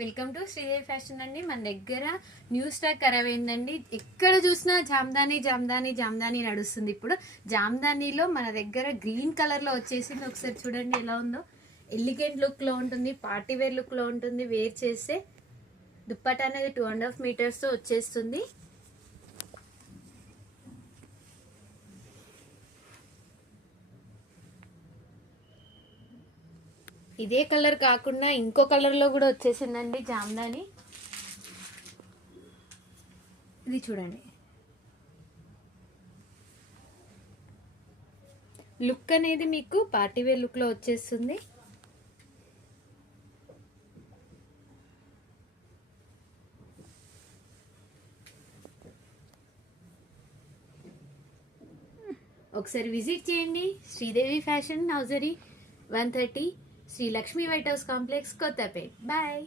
Welcome to Sridevi fashion అండి. మన దగ్గర న్యూ స్టాక్ ఖరాబ్ అయిందండి. ఎక్కడ చూసినా జామ్దాని జామ్దాని జామ్దాని నడుస్తుంది. ఇప్పుడు జామ్దానిలో మన దగ్గర గ్రీన్ కలర్ లో వచ్చేసింది. ఒకసారి చూడండి ఎలా ఉందో. ఎలిగెంట్ లుక్ లో ఉంటుంది, పార్టీ వేర్ లుక్ లో ఉంటుంది. వేర్ చేస్తే దుప్పట అనేది 2.5 మీటర్స్ తో వచ్చేస్తుంది. ఇదే కలర్ కాకుండా ఇంకో కలర్ లో కూడా వచ్చేసిందండి జామ్దాని. ఇది చూడండి, లుక్ అనేది మీకు పార్టీ వేర్ లుక్ లో వచ్చేస్తుంది. ఒకసారి విజిట్ చేయండి. శ్రీదేవి ఫ్యాషన్, నౌజరీ 130, Sri Lakshmi white house complex, Kothapet. Bye.